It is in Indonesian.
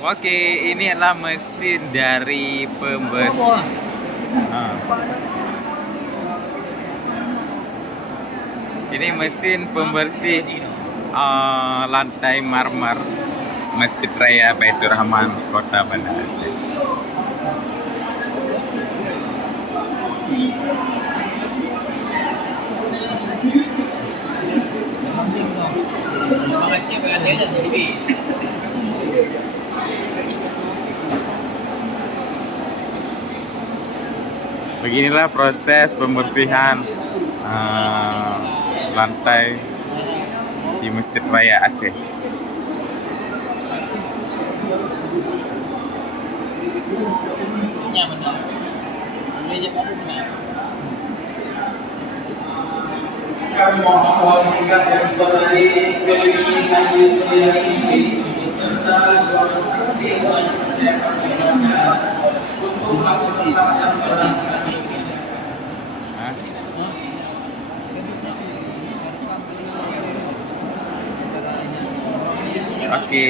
Oke, ini adalah mesin dari pembersih. Ah. Ini mesin pembersih lantai marmer Masjid Raya Baitur Rahman, Kota Banda Aceh. Beginilah proses pembersihan lantai di Masjid Raya Aceh. Kami mohon mengingat yang saudari Feli Haji Sulianisi beserta dua saksi dan mengerjakan pidana untuk melakukan barang Hah? Oke.